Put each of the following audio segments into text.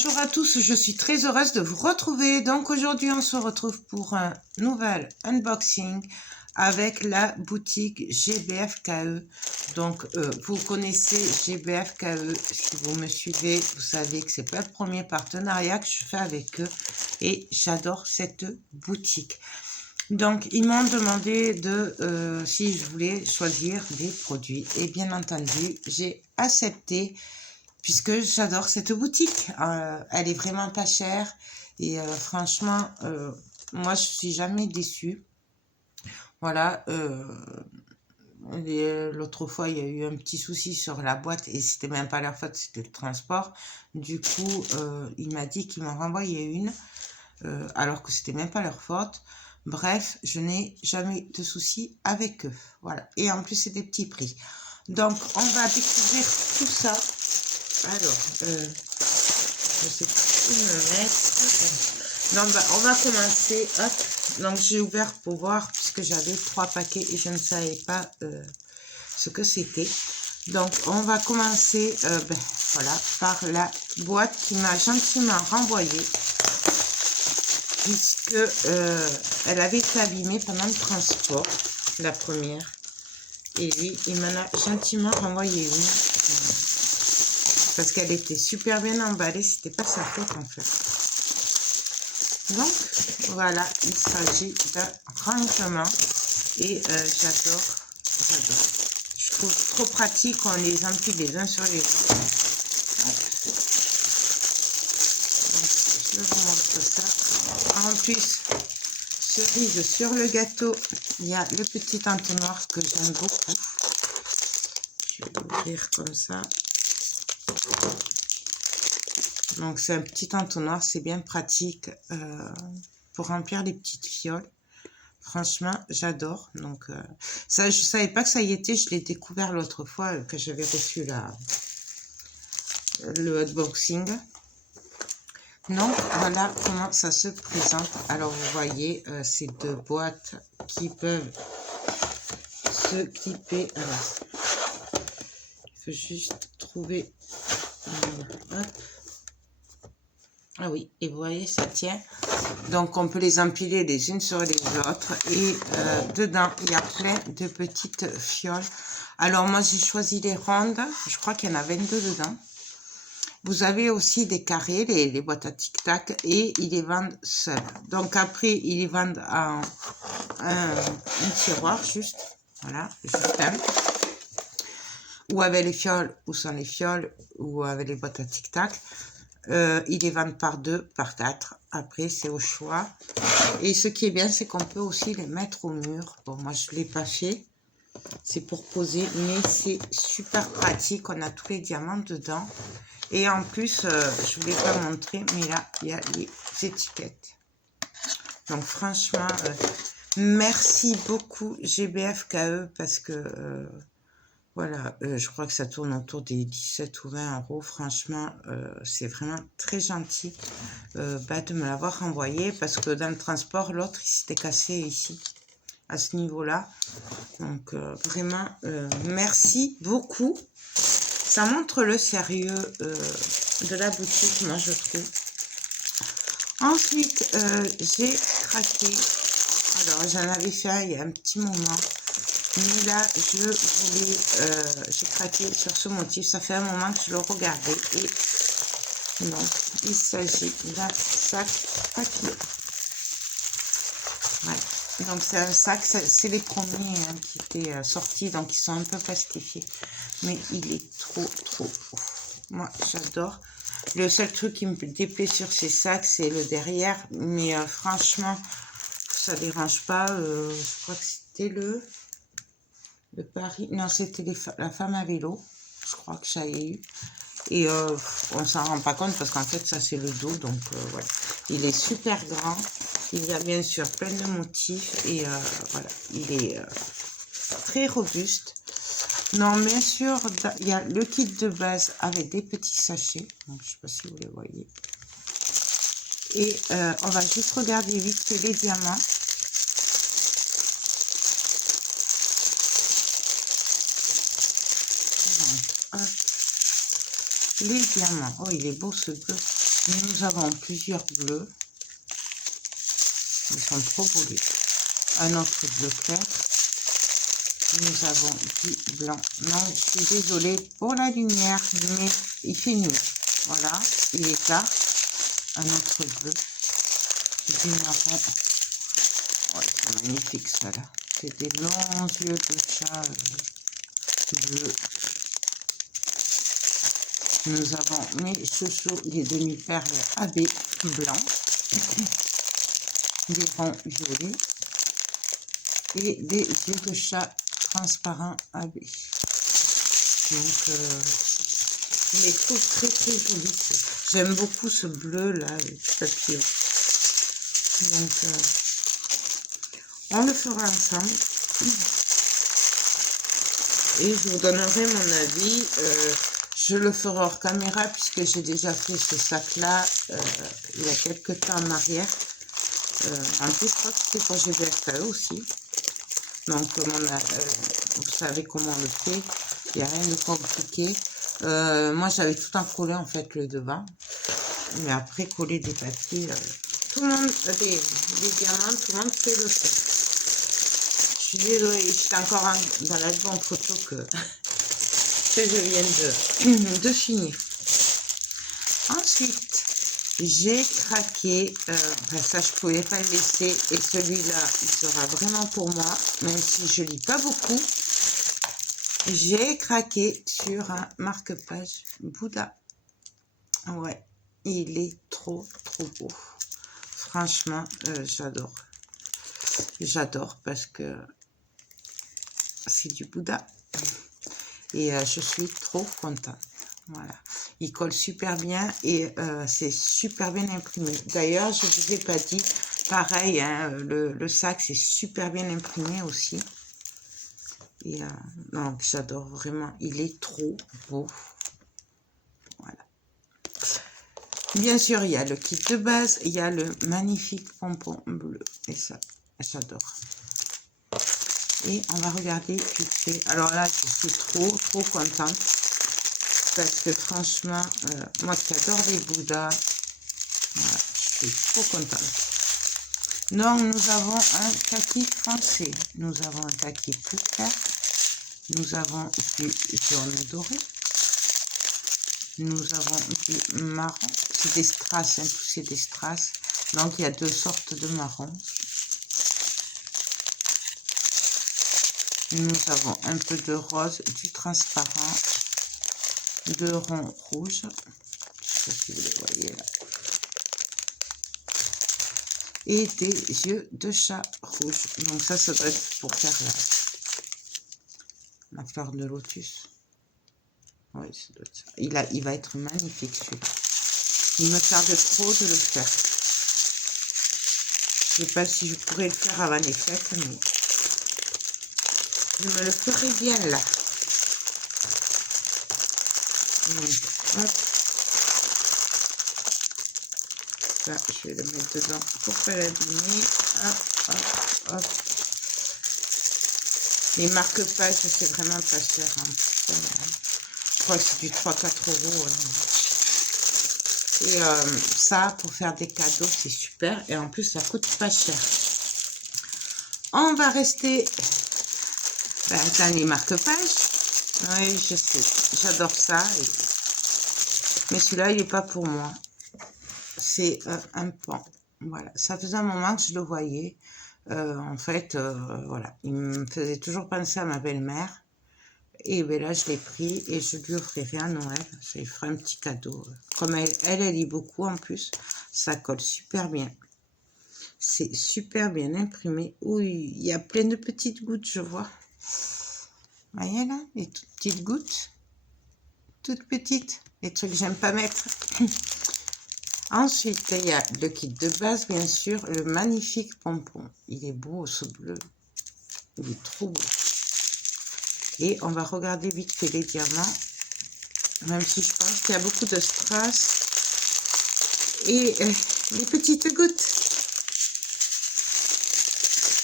Bonjour à tous, je suis très heureuse de vous retrouver. Donc aujourd'hui on se retrouve pour un nouvel unboxing avec la boutique GBFKE. Donc vous connaissez GBFKE, si vous me suivez, vous savez que c'est pas le premier partenariat que je fais avec eux et j'adore cette boutique. Donc ils m'ont demandé de si je voulais choisir des produits et bien entendu j'ai accepté. Puisque j'adore cette boutique, elle est vraiment pas chère et franchement, moi je suis jamais déçue. Voilà, l'autre fois il y a eu un petit souci sur la boîte et c'était même pas leur faute, c'était le transport. Du coup, il m'a dit qu'ils m'en renvoyaient une, alors que c'était même pas leur faute. Bref, je n'ai jamais de soucis avec eux. Voilà, et en plus c'est des petits prix. Donc on va découvrir tout ça. Alors, je sais pas où me mettre. Donc, on va commencer. Hop. Donc, j'ai ouvert pour voir puisque j'avais 3 paquets et je ne savais pas ce que c'était. Donc, on va commencer voilà, par la boîte qui m'a gentiment renvoyée puisque elle avait été abîmée pendant le transport, la première. Et lui, il m'en a gentiment renvoyé une. Parce qu'elle était super bien emballée, c'était pas sa faute en fait. Donc voilà, il s'agit d'un rangement et j'adore. Je trouve trop pratique, on les empile les uns sur les autres. Donc je vous montre ça. En plus, cerise sur le gâteau, il y a le petit entonnoir que j'aime beaucoup. Je vais l'ouvrir comme ça. Donc c'est un petit entonnoir, c'est bien pratique pour remplir les petites fioles. Franchement, j'adore. Donc ça, je savais pas que ça y était. Je l'ai découvert l'autre fois que j'avais reçu le unboxing. Donc voilà comment ça se présente. Alors vous voyez, ces deux boîtes qui peuvent se clipper. Alors, il faut juste trouver. Hop. Ah oui, et vous voyez, ça tient. Donc, on peut les empiler les unes sur les autres. Et dedans, il y a plein de petites fioles. Alors, moi, j'ai choisi les rondes. Je crois qu'il y en a 22 dedans. Vous avez aussi des carrés, les boîtes à tic-tac. Et ils les vendent seuls. Donc, après, ils les vendent en un tiroir, juste. Voilà, juste un. Ou avec les fioles, ou sans les fioles, ou avec les boîtes à tic-tac. Ils les vendent par 2, par 4. Après, c'est au choix. Et ce qui est bien, c'est qu'on peut aussi les mettre au mur. Bon, moi, je ne l'ai pas fait. C'est pour poser, mais c'est super pratique. On a tous les diamants dedans. Et en plus, je ne vous l'ai pas montré, mais là, il y a les étiquettes. Donc, franchement, merci beaucoup GBFKE parce que... voilà, je crois que ça tourne autour des 17 ou 20 euros. Franchement, c'est vraiment très gentil de me l'avoir renvoyé parce que dans le transport, l'autre, il s'était cassé ici, à ce niveau-là. Donc, vraiment, merci beaucoup. Ça montre le sérieux de la boutique, moi, je trouve. Ensuite, j'ai craqué. Alors, j'en avais fait un il y a un petit moment. Mais là, j'ai craqué sur ce motif. Ça fait un moment que je le regardais. Et donc, il s'agit d'un sac papillon. Voilà. Donc, c'est un sac. C'est les premiers qui étaient sortis. Donc, ils sont un peu plastifiés. Mais il est trop beau. Moi, j'adore. Le seul truc qui me déplaît sur ces sacs, c'est le derrière. Mais franchement, ça ne dérange pas. Je crois que c'était le Paris, non, c'était la femme à vélo, je crois que ça y est eu. Et on s'en rend pas compte parce qu'en fait, ça c'est le dos, donc voilà. Il est super grand, il y a bien sûr plein de motifs et voilà, il est très robuste. Non, bien sûr, il y a le kit de base avec des petits sachets, donc je sais pas si vous les voyez. Et on va juste regarder vite que les diamants. Les diamants. Oh, il est beau ce bleu. Nous avons plusieurs bleus. Ils sont trop beaux. Un autre bleu clair. Nous avons du blanc. Non, je suis désolée pour la lumière, mais il fait nuit. Voilà, il est tard. Un autre bleu. Du marron. Ouais, c'est magnifique ça là. C'est des longs yeux de chat bleu. Nous avons mes chouchous, les demi-perles AB blancs. Des ronds violets. Et des yeux de chat transparents AB. Donc, je les trouve très très jolis. J'aime beaucoup ce bleu là, avec papillon. Donc, on le fera ensemble. Et je vous donnerai mon avis. Je le ferai hors caméra puisque j'ai déjà fait ce sac là il y a quelques temps en arrière. En plus, je crois que c'était pour GBFE aussi. Donc, vous savez comment on le fait. Il n'y a rien de compliqué. Moi, j'avais tout encollé en fait le devant. Mais après, coller des papiers, tout le monde, des diamants, tout le monde sait le faire. Je suis désolée, j'étais encore dans l'album photo que je viens de finir. Ensuite, j'ai craqué, ça je pouvais pas le laisser, et celui-là, il sera vraiment pour moi, même si je lis pas beaucoup. J'ai craqué sur un marque-page Bouddha. Ouais, il est trop beau. Franchement, j'adore. J'adore parce que c'est du Bouddha. Et je suis trop contente. Voilà. Il colle super bien et c'est super bien imprimé. D'ailleurs, je ne vous ai pas dit, pareil, hein, le sac, c'est super bien imprimé aussi. Et donc, j'adore vraiment. Il est trop beau. Voilà. Bien sûr, il y a le kit de base. Il y a le magnifique pompon bleu. Et ça, j'adore. Et on va regarder vite fait. Alors là, je suis trop contente. Parce que franchement, moi qui adore les Bouddhas, voilà, je suis trop contente. Donc, nous avons un kaki français. Nous avons un kaki plus clair. Nous avons du jaune doré. Nous avons du marron. C'est des strass, hein, tous c'est des strass. Donc, il y a deux sortes de marron. Nous avons un peu de rose, du transparent, de rond rouge. Je ne sais pas si vous les voyez là. Et des yeux de chat rouge. Donc ça doit être pour faire la fleur de lotus. Oui, ça doit être ça. Il va être magnifique celui-là. Il me tarde trop de le faire. Je ne sais pas si je pourrais le faire avant les fêtes, mais je me le ferai bien là. Donc, hop. Ça, je vais le mettre dedans pour pas l'abîmer. Hop. Les marque-pages, c'est vraiment pas cher. Hein. Je crois que c'est du 3-4 €. Et ça, pour faire des cadeaux, c'est super. Et en plus, ça coûte pas cher. On va rester dans les marque-pages. Oui, je sais. J'adore ça. Mais celui-là, il n'est pas pour moi. C'est un pan. Voilà. Ça faisait un moment que je le voyais. En fait, voilà. Il me faisait toujours penser à ma belle-mère. Et bien là, je l'ai pris et je lui offrirai à Noël. Je lui ferai un petit cadeau. Comme elle lit beaucoup en plus, ça colle super bien. C'est super bien imprimé. Oui, il y a plein de petites gouttes, je vois. Vous voyez là, les toutes petites gouttes. Toutes petites. Les trucs que j'aime pas mettre. Ensuite, il y a le kit de base, bien sûr. Le magnifique pompon. Il est beau, ce bleu. Il est trop beau. Et on va regarder vite fait les diamants. Même si je pense qu'il y a beaucoup de strass. Et les petites gouttes.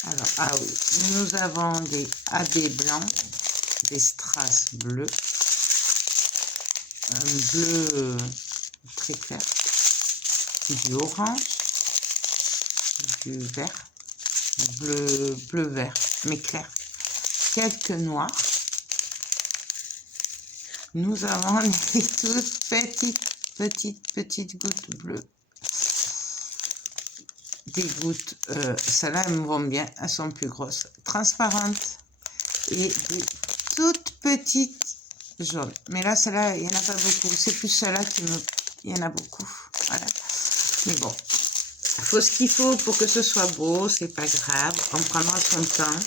Alors, ah oui, nous avons des AB blancs, des strass bleus, un bleu très clair, du orange, du vert, bleu-vert, mais clair. Quelques noirs. Nous avons des toutes petites gouttes bleues. Des gouttes, celles-là, elles me vont bien, elles sont plus grosses, transparentes. Et des toutes petites jaunes. Mais là, celles-là, il n'y en a pas beaucoup. C'est plus celles-là qui me... Il y en a beaucoup. Voilà. Mais bon, il faut ce qu'il faut pour que ce soit beau, c'est pas grave. On prendra son temps.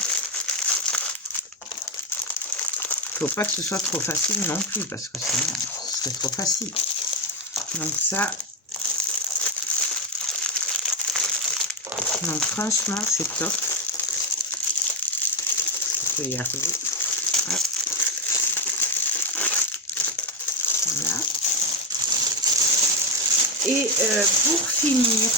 Il ne faut pas que ce soit trop facile non plus, parce que sinon, ce serait trop facile. Donc ça... Donc franchement, c'est top. Je peux y arriver. Hop. Voilà. Et pour finir,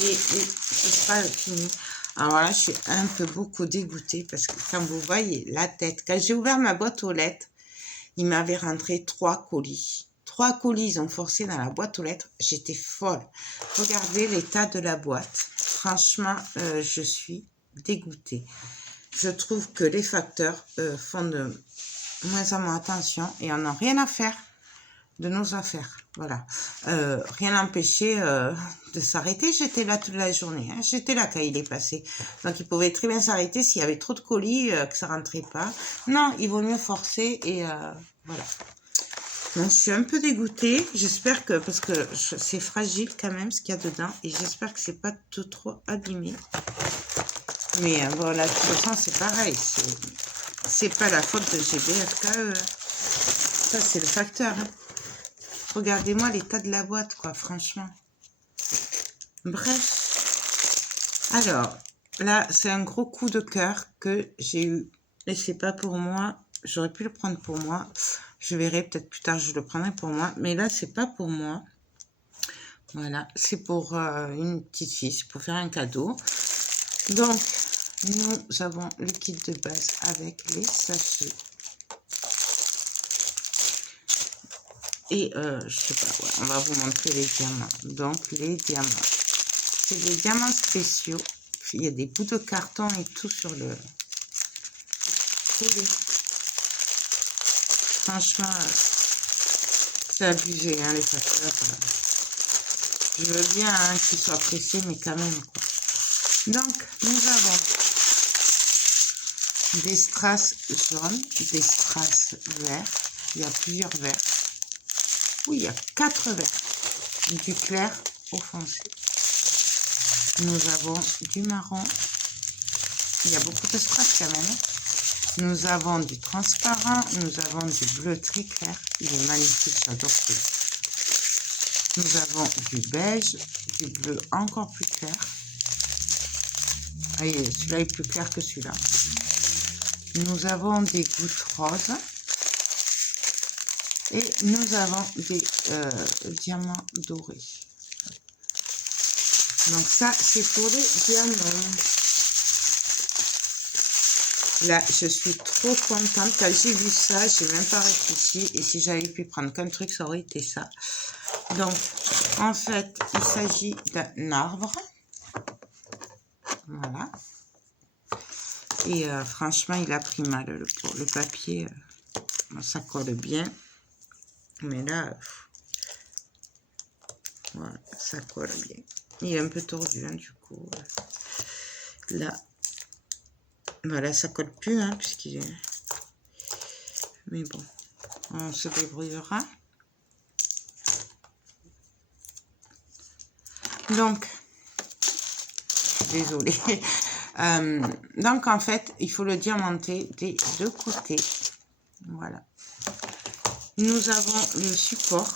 et ce sera fini. Alors là, je suis un peu beaucoup dégoûtée parce que quand vous voyez la tête, quand j'ai ouvert ma boîte aux lettres, il m'avait rentré 3 colis. 3 colis, ils ont forcé dans la boîte aux lettres. J'étais folle. Regardez l'état de la boîte. Franchement, je suis dégoûtée. Je trouve que les facteurs font de moins en moins attention et on n'a rien à faire de nos affaires. Voilà. Rien n'empêchait de s'arrêter. J'étais là toute la journée. Hein. J'étais là quand il est passé. Donc, il pouvait très bien s'arrêter s'il y avait trop de colis, que ça rentrait pas. Non, il vaut mieux forcer et voilà. Donc, je suis un peu dégoûtée. J'espère que, parce que c'est fragile quand même ce qu'il y a dedans. Et j'espère que c'est pas tout trop abîmé. Mais voilà, de toute façon, c'est pareil. C'est pas la faute de GBFK. Ça, c'est le facteur. Hein. Regardez-moi l'état de la boîte, quoi, franchement. Bref. Alors, là, c'est un gros coup de cœur que j'ai eu. Et c'est pas pour moi. J'aurais pu le prendre pour moi. Je verrai, peut-être plus tard, je le prendrai pour moi. Mais là, c'est pas pour moi. Voilà, c'est pour une petite fille. C'est pour faire un cadeau. Donc, nous avons le kit de base avec les sachets. Et je sais pas, ouais, on va vous montrer les diamants. Donc, les diamants. C'est des diamants spéciaux. Il y a des bouts de carton et tout sur le collet. Franchement, c'est abusé, hein, les facteurs. Je veux bien hein, qu'ils soient pressés, mais quand même, quoi. Donc, nous avons des strass jaunes, des strass verts. Il y a plusieurs verts. Oui, il y a 4 verts. Du clair au foncé. Nous avons du marron. Il y a beaucoup de strass quand même. Nous avons du transparent. Nous avons du bleu très clair. Il est magnifique, j'adore ce bleu. Nous avons du beige, du bleu encore plus clair. Voyez, celui-là est plus clair que celui-là. Nous avons des gouttes roses. Et nous avons des diamants dorés. Donc ça, c'est pour les diamants. Là, je suis trop contente. Quand j'ai vu ça, j'ai même pas réfléchi. Et si j'avais pu prendre qu'un truc, ça aurait été ça. Donc, en fait, il s'agit d'un arbre. Voilà. Et franchement, il a pris mal. Le papier, ça colle bien. Mais là, voilà, ça colle bien. Il est un peu tordu, hein, du coup. Là, voilà, ça colle plus, hein, puisqu'il est... Mais bon, on se débrouillera. Donc, désolée. Donc, en fait, il faut le diamanter des deux côtés. Voilà. Nous avons le support.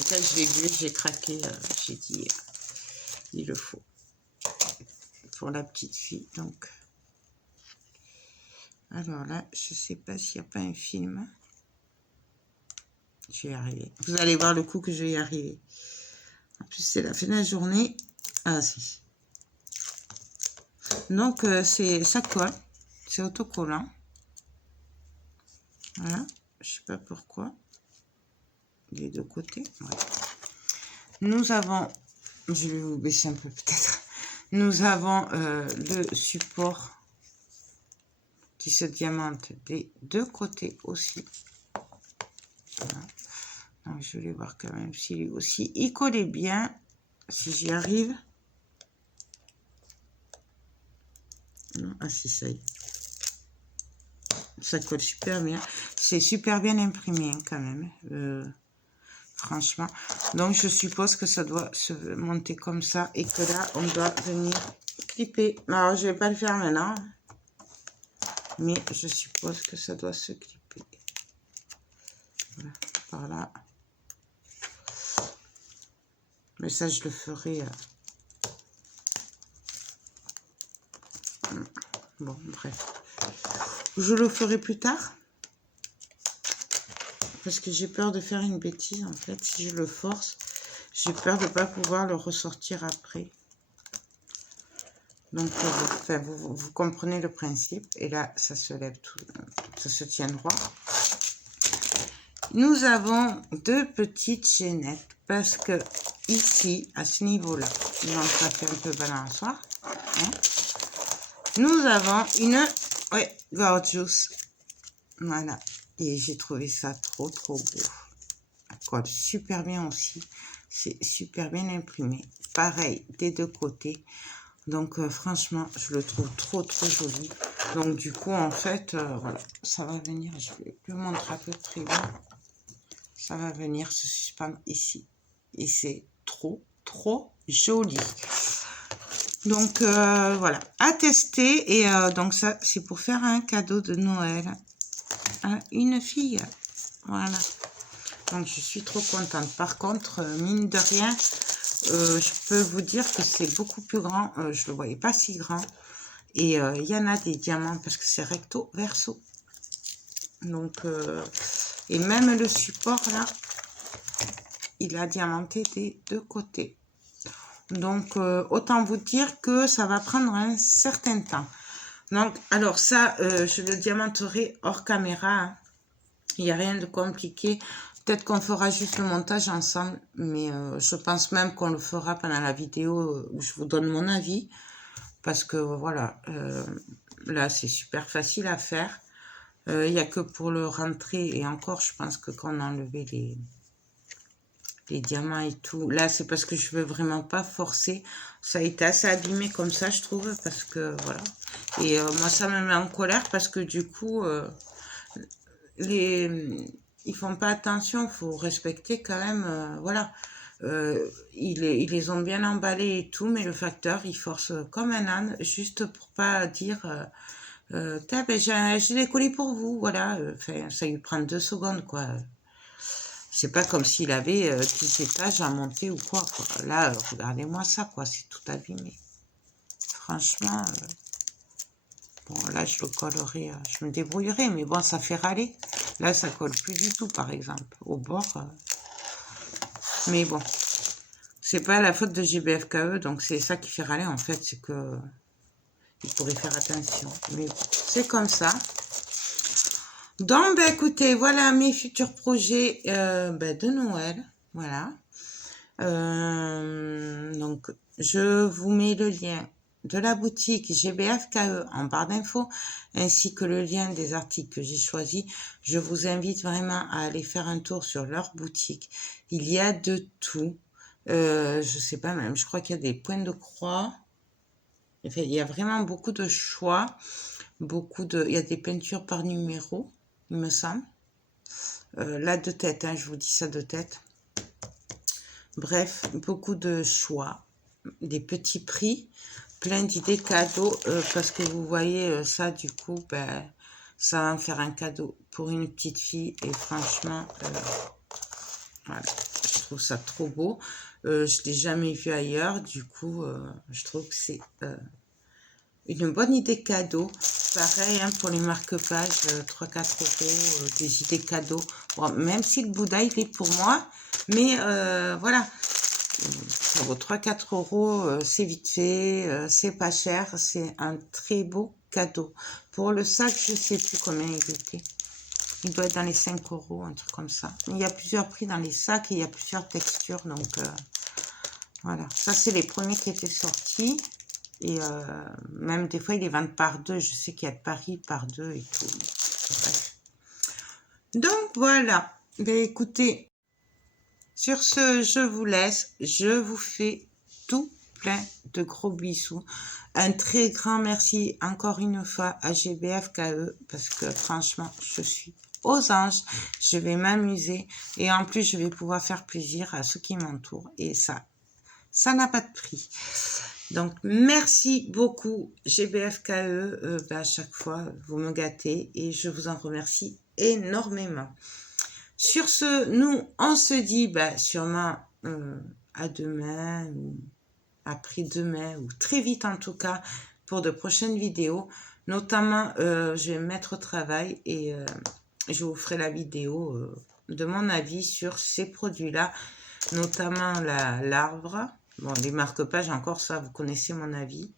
Et quand je l'ai vu, j'ai craqué. J'ai dit, il le faut. Pour la petite fille, donc. Alors là, je sais pas s'il n'y a pas un film. Je vais y arriver. Vous allez voir le coup que je vais y arriver. En plus, c'est la fin de la journée. Ah, si. Donc, ça colle. C'est autocollant. Voilà, je sais pas pourquoi. Les deux côtés. Ouais. Nous avons, je vais vous baisser un peu peut-être. Nous avons le support qui se diamante des deux côtés aussi. Voilà. Donc je vais voir quand même si lui aussi il collait bien, si j'y arrive. Non, ah si, ça y est. Ça colle super bien. C'est super bien imprimé hein, quand même. Franchement. Donc je suppose que ça doit se monter comme ça et que là on doit venir clipper. Alors je vais pas le faire maintenant. Mais je suppose que ça doit se clipper. Voilà, par là. Mais ça je le ferai. Bon, bref. Je le ferai plus tard. Parce que j'ai peur de faire une bêtise, en fait. Si je le force, j'ai peur de ne pas pouvoir le ressortir après. Donc, enfin, vous comprenez le principe. Et là, ça se lève tout. Ça se tient droit. Nous avons deux petites chaînettes. Parce que ici, à ce niveau-là, donc ça fait un peu balançoire. Hein, nous avons une... Ouais, gorgeous. Voilà. Et j'ai trouvé ça trop beau. Elle colle super bien aussi. C'est super bien imprimé. Pareil, des deux côtés. Donc, franchement, je le trouve trop joli. Donc, du coup, en fait, voilà, ça va venir. Je vais le montrer à peu près là. Ça va venir se suspendre ici. Et c'est trop joli. Donc, voilà. À tester. Et donc, ça, c'est pour faire un cadeau de Noël à une fille. Voilà. Donc, je suis trop contente. Par contre, mine de rien, je peux vous dire que c'est beaucoup plus grand. Je ne le voyais pas si grand. Et il y en a des diamants parce que c'est recto verso. Donc, et même le support, là, il a diamanté des deux côtés. Donc, autant vous dire que ça va prendre un certain temps. Donc, alors ça, je le diamanterai hors caméra. Hein. Il n'y a rien de compliqué. Peut-être qu'on fera juste le montage ensemble, mais je pense même qu'on le fera pendant la vidéo où je vous donne mon avis. Parce que voilà, là c'est super facile à faire. Il n'y a que pour le rentrer, et encore je pense que quand on a enlevé les diamants et tout, là c'est parce que je veux vraiment pas forcer. Ça a été assez abîmé comme ça je trouve, parce que voilà. Et moi ça me met en colère parce que du coup... ils font pas attention, il faut respecter quand même, voilà. Ils les ont bien emballés et tout, mais le facteur, il force comme un âne, juste pour pas dire, ben, j'ai décollé pour vous, voilà. Enfin, ça lui prend 2 secondes, quoi. C'est pas comme s'il avait 10 étages à monter ou quoi. Là, regardez-moi ça, quoi, c'est tout abîmé. Franchement... Bon, là, je le collerai, je me débrouillerai, mais bon, ça fait râler. Là, ça colle plus du tout, par exemple, au bord. Mais bon, c'est pas la faute de GBFKE, donc c'est ça qui fait râler, en fait, c'est que il pourrait faire attention. Mais bon, c'est comme ça. Donc, ben, écoutez, voilà mes futurs projets ben, de Noël. Voilà. Donc, je vous mets le lien de la boutique GBFKE en barre d'infos, ainsi que le lien des articles que j'ai choisis. Je vous invite vraiment à aller faire un tour sur leur boutique. Il y a de tout. Je sais pas même, je crois qu'il y a des points de croix. Enfin, il y a vraiment beaucoup de choix. Il y a des peintures par numéro, il me semble. Là, de tête, hein, je vous dis ça de tête. Bref, beaucoup de choix, des petits prix, plein d'idées cadeaux, parce que vous voyez ça, du coup, ben, ça va me faire un cadeau pour une petite fille, et franchement, voilà, je trouve ça trop beau. Je ne l'ai jamais vu ailleurs, du coup, je trouve que c'est une bonne idée cadeau. Pareil, hein, pour les marque-pages, 3-4 euros, des idées cadeaux. Bon, même si le Bouddha, il est pour moi, mais voilà. Ça vaut 3-4 euros, c'est vite fait, c'est pas cher, c'est un très beau cadeau. Pour le sac, je sais plus combien il était. Il doit être dans les 5 €, un truc comme ça. Il y a plusieurs prix dans les sacs et il y a plusieurs textures. Donc, voilà. Ça, c'est les premiers qui étaient sortis. Et même des fois, ils les vendent par 2. Je sais qu'il y a de Paris par 2 et tout. Bref. Donc, voilà. Ben, écoutez, sur ce, je vous laisse. Je vous fais tout plein de gros bisous. Un très grand merci encore une fois à GBFKE parce que franchement, je suis aux anges. Je vais m'amuser et en plus, je vais pouvoir faire plaisir à ceux qui m'entourent. Et ça n'a pas de prix. Donc, merci beaucoup GBFKE. À chaque fois, vous me gâtez et je vous en remercie énormément. Sur ce, nous, on se dit sûrement à demain ou après-demain ou très vite en tout cas pour de prochaines vidéos. Notamment, je vais me mettre au travail et je vous ferai la vidéo de mon avis sur ces produits-là, notamment l'arbre. Bon, les marque-pages, encore ça, vous connaissez mon avis.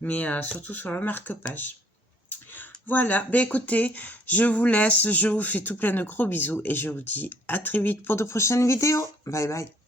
Mais surtout sur le marque-page. Voilà, ben écoutez, je vous laisse, je vous fais tout plein de gros bisous et je vous dis à très vite pour de prochaines vidéos. Bye bye.